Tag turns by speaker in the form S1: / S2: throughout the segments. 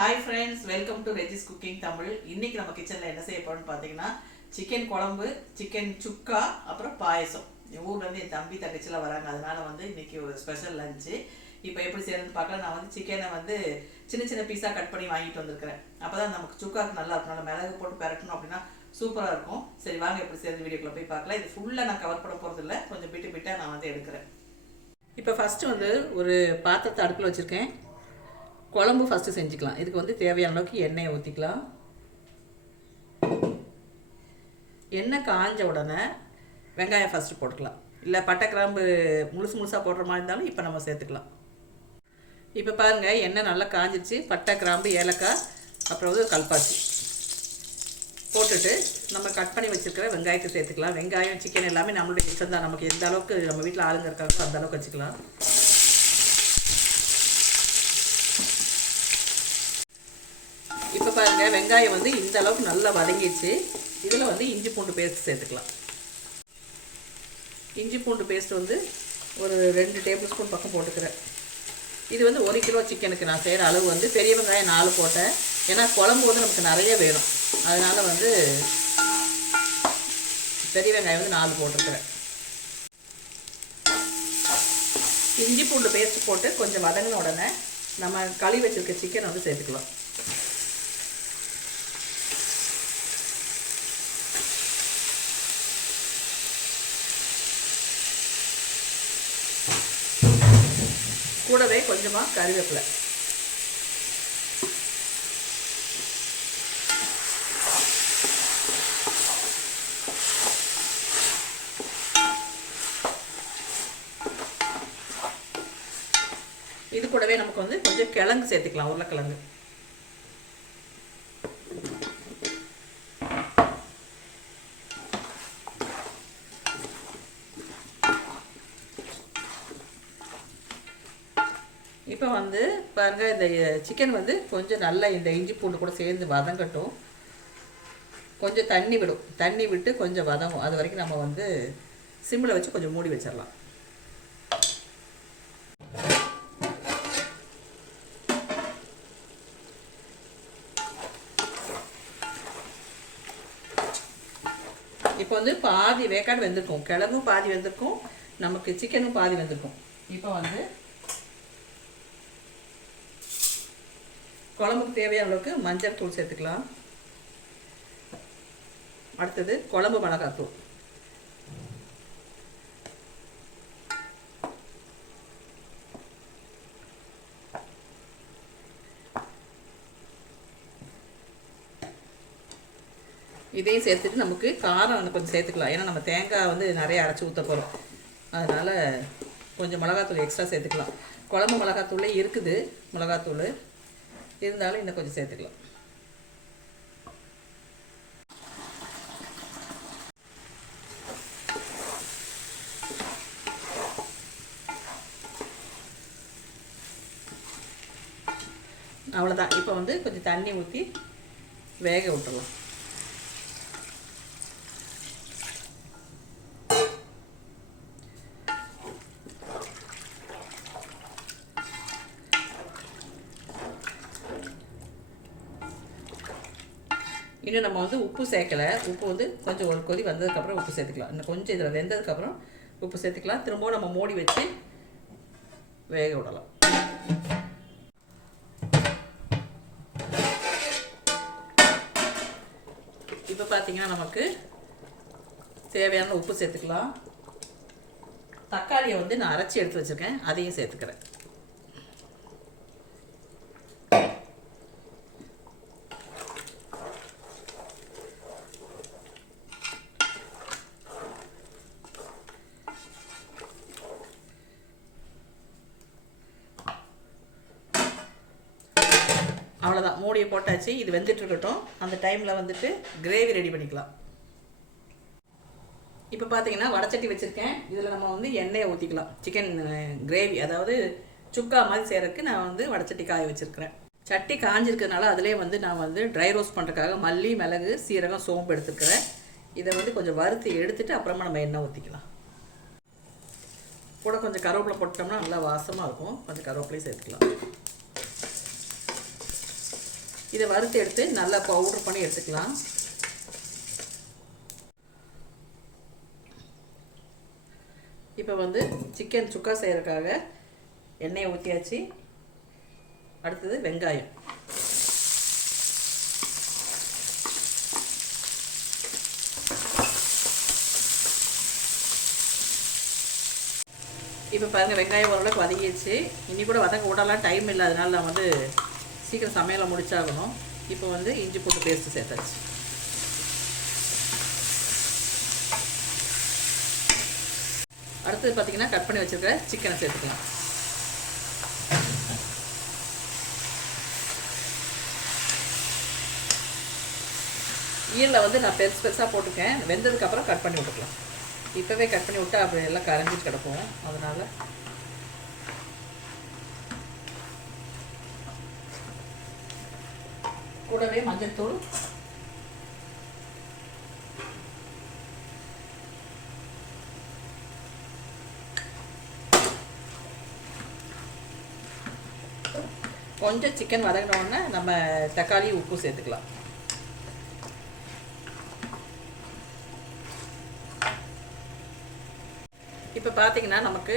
S1: Hi friends welcome to Regis cooking Tamil இன்னைக்கு நம்ம கிச்சனில் என்ன செய்ய போகிறோம்னு பார்த்தீங்கன்னா சிக்கன் குழம்பு சிக்கன் சுக்கா அப்புறம் பாயசம். என் ஊர்லேருந்து என் தம்பி தங்கச்சிலாம் வராங்க அதனால வந்து இன்னைக்கு ஒரு ஸ்பெஷல் லஞ்சு இப்போ எப்படி செய்யறதுன்னு பார்க்கலாம் நான் வந்து சிக்கனை வந்து சின்ன சின்ன பீஸாக கட் பண்ணி வாங்கிட்டு வந்திருக்கிறேன். அப்போ தான் நமக்கு சுக்காக்கு நல்லா இருக்கும். நல்லா மிளகு போட்டு பரட்டணும் அப்படின்னா சூப்பராக இருக்கும். சரி வாங்க எப்படி செய்யறது வீடியோக்குள்ளே போய் பார்க்கலாம் இது ஃபுல்லாக நான் கவர் பண்ண போகிறது இல்லை கொஞ்சம் பிட்டு பிட்டாக நான் வந்து எடுக்கிறேன். இப்போ ஃபஸ்ட்டு வந்து ஒரு பாத்திரத்தை அடுப்பில் வச்சுருக்கேன். குழம்பு ஃபஸ்ட்டு செஞ்சுக்கலாம். இதுக்கு வந்து தேவையான அளவுக்கு எண்ணெயை ஊற்றிக்கலாம் எண்ணெய் காஞ்ச உடனே வெங்காயம் ஃபஸ்ட்டு போட்டுக்கலாம். இல்லை பட்டை கிராம்பு முழுசு முழுசாக போடுற மாதிரி இருந்தாலும் இப்போ நம்ம சேர்த்துக்கலாம். இப்போ பாருங்கள் எண்ணெய் நல்லா காஞ்சிருச்சு. பட்டை கிராம்பு ஏலக்காய் அப்புறம் வந்து கல்பாசி. போட்டுட்டு நம்ம கட் பண்ணி வச்சுருக்கிற வெங்காயத்தை சேர்த்துக்கலாம். வெங்காயம் சிக்கன் எல்லாமே நம்மளுடைய இஷ்டம் தான் நமக்கு எந்த அளவுக்கு நம்ம வீட்டில் ஆளுங்க இருக்காங்களோ அந்த அளவுக்கு வச்சுக்கலாம். இப்போ பாருங்க வெங்காயம் வந்து இந்த அளவுக்கு நல்லா வதங்கிடுச்சு. இதில் வந்து இஞ்சி பூண்டு பேஸ்ட் சேர்த்துக்கலாம். இஞ்சி பூண்டு பேஸ்ட் வந்து ஒரு ரெண்டு டேபிள் ஸ்பூன் பக்கம் போட்டுக்கிறேன். இது வந்து ஒரு கிலோ சிக்கனுக்கு நான் செய்கிற அளவு வந்து பெரிய வெங்காயம் நாலு போட்டேன். ஏன்னா குழம்பு வந்து நமக்கு நிறைய வேணும். அதனால் வந்து பெரிய வெங்காயம் வந்து நாலு போட்டிருக்கிறேன் இஞ்சி பூண்டு பேஸ்ட் போட்டு கொஞ்சம் வதங்கின உடனே நம்ம கழுவி வச்சிருக்க சிக்கன் வந்து சேர்த்துக்கலாம் கூடவே கொஞ்சமாக கருவேப்பிலை. இது கூடவே நமக்கு வந்து கொஞ்சம் கிழங்கு சேர்த்துக்கலாம் உருளைக்கிழங்கு இப்போ வந்து பாருங்க இந்த சிக்கன் வந்து கொஞ்சம் நல்லா இந்த இஞ்சி பூண்டு கூட சேர்ந்து வதங்கட்டும். கொஞ்சம் தண்ணி விடும். தண்ணி விட்டு கொஞ்சம் வதங்கும். அது வரைக்கும் நம்ம வந்து சிம்மில் வச்சு கொஞ்சம் மூடி வச்சிடலாம். இப்போ வந்து பாதி வேக்காடு வெந்திருக்கும். கிழங்கும் பாதி வெந்திருக்கும். நமக்கு சிக்கனும் பாதி வெந்திருக்கும். இப்போ வந்து குழம்புக்கு தேவையான அளவுக்கு மஞ்சள் தூள் சேர்த்துக்கலாம். அடுத்தது குழம்பு மிளகாத்தூள் இதையும் சேர்த்துட்டு நமக்கு காரம் கொஞ்சம் சேர்த்துக்கலாம். ஏன்னா நம்ம தேங்காய் வந்து நிறைய அரைச்சி ஊற்ற போகிறோம் அதனால் கொஞ்சம் மிளகாத்தூள் எக்ஸ்ட்ரா சேர்த்துக்கலாம். குழம்பு மிளகாத்தூளே இருக்குது மிளகாத்தூள் இருந்தாலும் இன்னும் கொஞ்சம் சேர்த்துக்கலாம். அவ்வளோதான் இப்போ வந்து கொஞ்சம் தண்ணி ஊற்றி வேக விட்டுறலாம். இன்னும் நம்ம வந்து உப்பு சேர்க்கலை. உப்பு வந்து கொஞ்சம் ஒரு கொதி வந்ததுக்கப்புறம் உப்பு சேர்த்துக்கலாம். இன்னும் கொஞ்சம் இதில் வெந்ததுக்கப்புறம் உப்பு சேர்த்துக்கலாம். திரும்பவும் நம்ம மூடி வச்சு வேக விடலாம். இப்போ பார்த்தீங்கன்னா நமக்கு தேவையான உப்பு சேர்த்துக்கலாம். தக்காளியை வந்து நான் அரைச்சி எடுத்து வச்சுருக்கேன். அதையும் சேர்த்துக்கிறேன். அவ்வளோதான் போட்டாச்சு இது வெந்துட்டு இருக்கட்டும். அந்த டைமில் வந்துட்டு கிரேவி ரெடி பண்ணிக்கலாம். இப்போ பார்த்தீங்கன்னா வடச்சட்டி வச்சுருக்கேன். இதில் நம்ம வந்து எண்ணெயை ஊற்றிக்கலாம் சிக்கன் கிரேவி அதாவது சுக்கா மாதிரி செய்கிறதுக்கு நான் வந்து வடச்சட்டி காய வச்சுருக்கிறேன். சட்டி காஞ்சிருக்கிறதுனால அதிலே வந்து நான் வந்து ட்ரை ரோஸ்ட் பண்ணுறதுக்காக மல்லி மிளகு சீரகம் சோம்பு எடுத்துருக்கிறேன் இதை வந்து கொஞ்சம் வறுத்து எடுத்துட்டு அப்புறமா நம்ம எண்ணெய் ஊற்றிக்கலாம் கூட கொஞ்சம் கருவேப்பிலை போட்டோம்னா நல்லா வாசமாக இருக்கும். கொஞ்சம் கருவேப்பிலையும் சேர்த்துக்கலாம். இதை வறுத்து எடுத்து நல்லா பவுடர் பண்ணி எடுத்துக்கலாம். இப்போ வந்து சிக்கன் சுக்கா செய்கிறதுக்காக எண்ணெயை ஊற்றியாச்சு அடுத்தது வெங்காயம். இப்போ பாருங்கள் வெங்காயம் ஓரளவுக்கு வதங்கிடுச்சு. இனி கூட வதங்க விடலாம். டைம் இல்லை அதனால நான் வந்து சீக்கிரம் சமையலை முடிச்சாகணும். இப்போ வந்து இஞ்சி போட்டு பேஸ்ட்டு சேர்த்தாச்சு. அடுத்தது பார்த்தீங்கன்னா கட் பண்ணி வச்சுருக்க சிக்கனை சேர்த்துக்கலாம். ஈரில் வந்து நான் பெருசு பெருசாக போட்டிருக்கேன். வெந்ததுக்கப்புறம் கட் பண்ணி விட்டுக்கலாம். இப்போவே கட் பண்ணி விட்டால் அப்படி எல்லாம் கரைஞ்சிட்டு கிடப்போம் அதனால் கூடவே மஞ்சள்தூள் கொஞ்சம் சிக்கன் வதங்கினோடனே நம்ம தக்காளி உப்பு சேர்த்துக்கலாம். இப்போ பார்த்தீங்கன்னா நமக்கு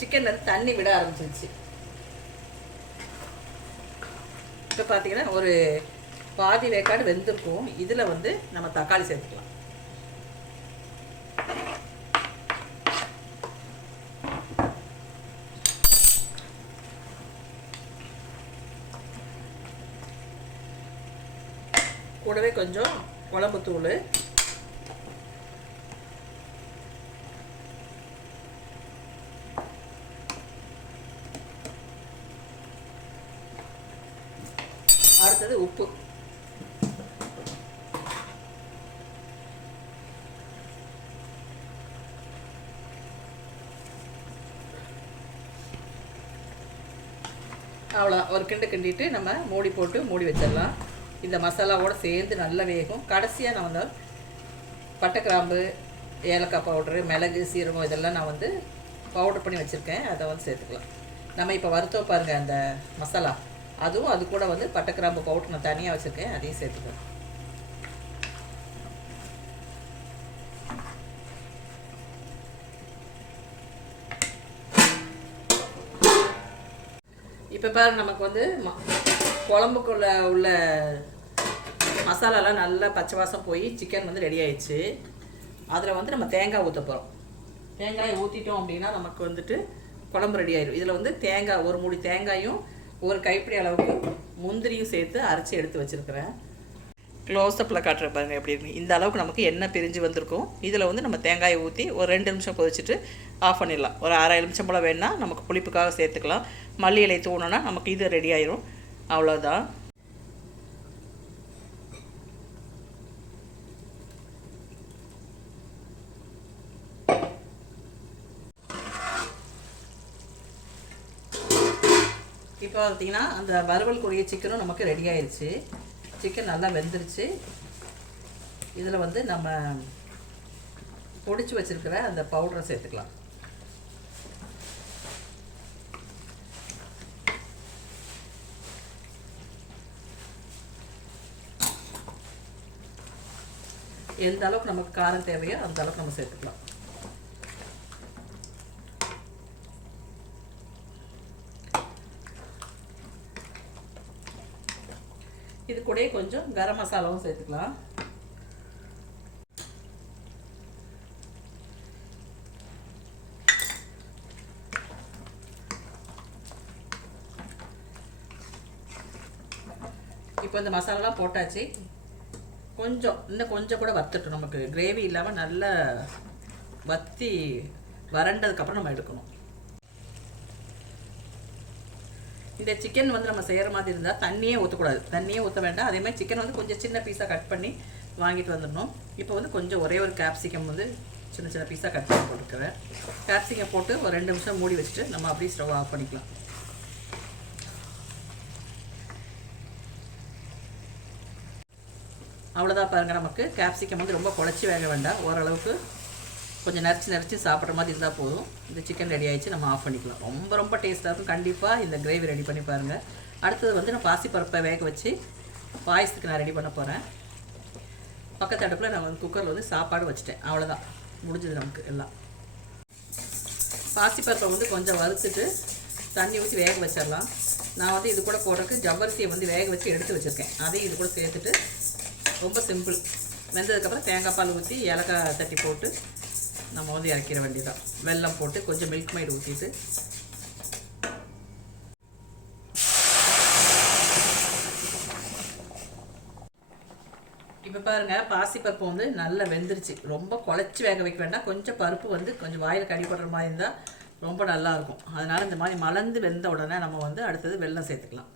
S1: சிக்கன்ல இருந்து தண்ணி விட ஆரம்பிச்சிருச்சு. இப்போ பார்த்தீங்கன்னா ஒரு பாதி வேக்காடு வெந்திருக்கும். இதில் வந்து நம்ம தக்காளி சேர்த்துக்கலாம். கூடவே கொஞ்சம் குழம்பு தூள். அடுத்தது உப்பு. அவ்வளோ ஒரு கிண்டு கிண்டிட்டு நம்ம மூடி போட்டு மூடி வச்சிடலாம். இந்த மசாலாவோட சேர்ந்து நல்லா வேகும். கடைசியாக நான் வந்து பட்டை கிராம்பு ஏலக்காய் பவுடரு மிளகு சீரகம் இதெல்லாம் நான் வந்து பவுடர் பண்ணி வச்சுருக்கேன். அதை வந்து சேர்த்துக்கலாம். நம்ம இப்போ வருத்தம் பாருங்கள் அந்த மசாலா. அதுவும் அது கூட வந்து பட்டை கிராம்பு பவுடர் நான் தனியாக வச்சுருக்கேன். அதையும் சேர்த்துக்கலாம். இப்போ பாரு நமக்கு வந்து ம குழம்புக்குள்ள உள்ள மசாலாலாம் நல்லா பச்சை வாசம் போய் சிக்கன் வந்து ரெடி ஆயிடுச்சு. அதில் வந்து நம்ம தேங்காய் ஊற்ற போகிறோம் தேங்காயை ஊற்றிட்டோம் அப்படின்னா நமக்கு வந்துட்டு குழம்பு ரெடி ஆயிடும் இதில் வந்து தேங்காய் ஒரு மூடி தேங்காயும் ஒரு கைப்பிடி அளவுக்கு முந்திரியும் சேர்த்து அரைச்சி எடுத்து வச்சுருக்கிறேன். க்ளோஸ்அப்பில் காட்டுற பாருங்கள் எப்படி இருக்கு இந்த அளவுக்கு நமக்கு எண்ணெய் பிரிஞ்சு வந்திருக்கும். இதில் வந்து நம்ம தேங்காயை ஊற்றி ஒரு ரெண்டு நிமிஷம் கொதிச்சுட்டு ஆஃப் பண்ணிடலாம். ஒரு அரை எலுமிச்சம்பழம் போல் வேணால் நமக்கு புளிப்புக்காக சேர்த்துக்கலாம். மல்லி இலை தூணுனா நமக்கு இது ரெடி ஆயிரும். அவ்வளோதான் இப்போ பார்த்தீங்கன்னா அந்த வறுவலுக்குரிய சிக்கனும் நமக்கு ரெடி ஆயிடுச்சு சிக்கன் நல்லா வெந்துருச்சு. இதில் வந்து நம்ம பொடிச்சு வச்சுருக்கிற அந்த பவுடரை சேர்த்துக்கலாம். எந்த அளவுக்கு நமக்கு காரம் தேவையோ அந்த அளவுக்கு நம்ம சேர்த்துக்கலாம். இது கூடயே கொஞ்சம் கரம் மசாலாவும் சேர்த்துக்கலாம். இப்போ இந்த மசாலாலாம் போட்டாச்சு. கொஞ்சம் இன்னும் கொஞ்சம் கூட வத்துட்டும் நமக்கு கிரேவி இல்லாமல் நல்லா வத்தி வறண்டதுக்கப்புறம் நம்ம எடுக்கணும். இந்த சிக்கன் வந்து நம்ம செய்கிற மாதிரி இருந்தால் தண்ணியே ஊற்றக்கூடாது தண்ணியே ஊற்ற வேண்டாம். அதே மாதிரி சிக்கன் வந்து கொஞ்சம் சின்ன பீஸாக கட் பண்ணி வாங்கிட்டு வந்துடணும். இப்போ வந்து கொஞ்சம் ஒரே ஒரு கேப்சிகம் வந்து சின்ன சின்ன பீஸாக கட் பண்ணி போட்டுக்கிறேன். கேப்சிகம் போட்டு ஒரு ரெண்டு நிமிஷம் மூடி வச்சுட்டு நம்ம அப்படியே ஸ்டவ் ஆஃப் பண்ணிக்கலாம். அவ்வளோதான் பாருங்கள் நமக்கு. கேப்சிகம் வந்து ரொம்ப குழச்சி வேக வேண்டாம். ஓரளவுக்கு கொஞ்சம் நெரிச்சு நெரிச்சு சாப்பிட்ற மாதிரி இருந்தால் போதும். இந்த சிக்கன் ரெடி ஆகிடுச்சு நம்ம ஆஃப் பண்ணிக்கலாம். ரொம்ப ரொம்ப டேஸ்ட்டாக இருக்கும். கண்டிப்பாக இந்த கிரேவி ரெடி பண்ணி பாருங்கள் அடுத்தது வந்து நான் பாசிப்பருப்பை வேக வச்சு பாயசத்துக்கு நான் ரெடி பண்ண போகிறேன் பக்கத்து அடுப்பில் நான் வந்து குக்கரில் வந்து சாப்பாடு வச்சுட்டேன். அவ்வளோதான் முடிஞ்சது நமக்கு எல்லாம். பாசிப்பருப்பை வந்து கொஞ்சம் வறுத்துட்டு தண்ணி ஊற்றி வேக வச்சிடலாம். நான் வந்து இது கூட போடுறதுக்கு ஜவ்வரிசியை வந்து வேக வச்சு எடுத்து வச்சுருக்கேன். அதையும் இது கூட சேர்த்துட்டு ரொம்ப சிம்பிள் வெந்ததுக்கப்புறம் தேங்காய் பால் ஊற்றி ஏலக்காய் தட்டி போட்டு நம்ம வந்து இறக்கிற வேண்டியதான் வெல்லம் போட்டு கொஞ்சம் மில்க் மைடு ஊற்றிட்டு இப்போ பாருங்கள் பாசிப்பருப்பு வந்து நல்லா வெந்துருச்சு. ரொம்ப குழச்சி வேக வைக்க வேண்டாம். கொஞ்சம் பருப்பு வந்து கொஞ்சம் வாயில் கடிப்படுற மாதிரி இருந்தால் ரொம்ப நல்லா இருக்கும். இந்த மாதிரி மலர்ந்து வெந்த உடனே நம்ம வந்து அடுத்தது வெல்லம் சேர்த்துக்கலாம்.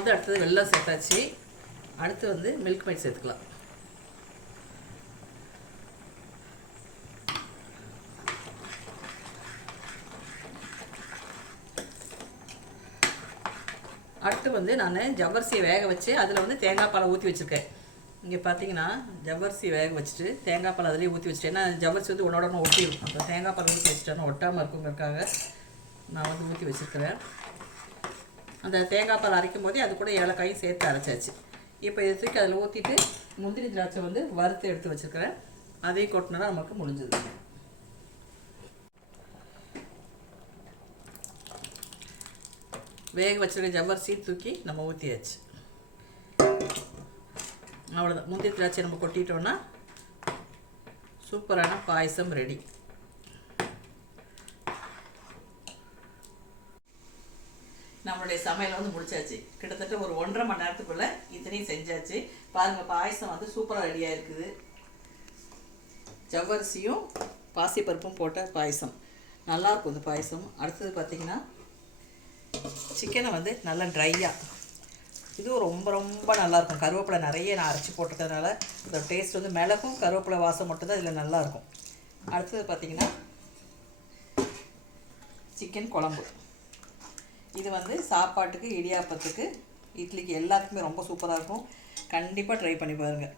S1: வந்து அடுத்தது வெள்ளம் சேர்த்தாச்சு. அடுத்து வந்து மில்க் மைட் சேர்த்துக்கலாம். அடுத்து வந்து நான் ஜவ்வரிசியை வேக வச்சு அதில் வந்து தேங்காய் பாலை ஊற்றி வச்சுருக்கேன். இங்கே பார்த்தீங்கன்னா ஜவ்வரிசி வேக வச்சுட்டு தேங்காய் பால் அதிலே ஊற்றி வச்சுட்டேன். ஏன்னா ஜவ்வரிசி வந்து உன்னோட ஒட்டி ஒட்டிடும் அப்போ தேங்காய் பால் ஊற்றி வச்சுட்டேன்னா ஒட்டாமல் இருக்குங்கிறதுக்காக நான் வந்து ஊற்றி வச்சுருக்கிறேன். அந்த தேங்காய் பால் அரைக்கும் போதே அது கூட ஏலக்காயும் சேர்த்து அரைச்சாச்சு. இப்போ இதை தூக்கி அதில் ஊற்றிட்டு முந்திரி திராட்சை வந்து வறுத்து எடுத்து வச்சுருக்கிறேன். அதையும் கொட்டினா நமக்கு முடிஞ்சது. வேக வச்சுருக்க ஜவ்வரிசி தூக்கி நம்ம ஊற்றியாச்சு அவ்வளோதான் முந்திரி திராட்சை நம்ம கொட்டிட்டோன்னா சூப்பரான பாயசம் ரெடி. நம்மளுடைய சமையல் வந்து முடிச்சாச்சு. கிட்டத்தட்ட ஒரு ஒன்றரை மணி நேரத்துக்குள்ள இத்தனையும் செஞ்சாச்சு. பாருங்க பாயசம் வந்து சூப்பராக ரெடியாக இருக்குது ஜவ்வரிசியும் பாசிப்பருப்பும் போட்ட பாயசம். நல்லா இருக்கும் இந்த பாயசம். அடுத்தது பார்த்தீங்கன்னா சிக்கனை வந்து நல்லா ட்ரையாக இதுவும் ரொம்ப ரொம்ப நல்லாயிருக்கும் கருவேப்பிலை நிறைய நான் அரைச்சி போட்டிருக்கிறதுனால இந்த டேஸ்ட் வந்து மிளகும் கருவேப்பிலை வாசம் மட்டும்தான் இதில் நல்லாயிருக்கும் அடுத்தது பார்த்திங்கன்னா சிக்கன் குழம்பு. இது வந்து சாப்பாட்டுக்கு இடியாப்பத்துக்கு இட்லிக்கு எல்லாத்துக்குமே ரொம்ப சூப்பராக இருக்கும். கண்டிப்பாக ட்ரை பண்ணி பாருங்கள்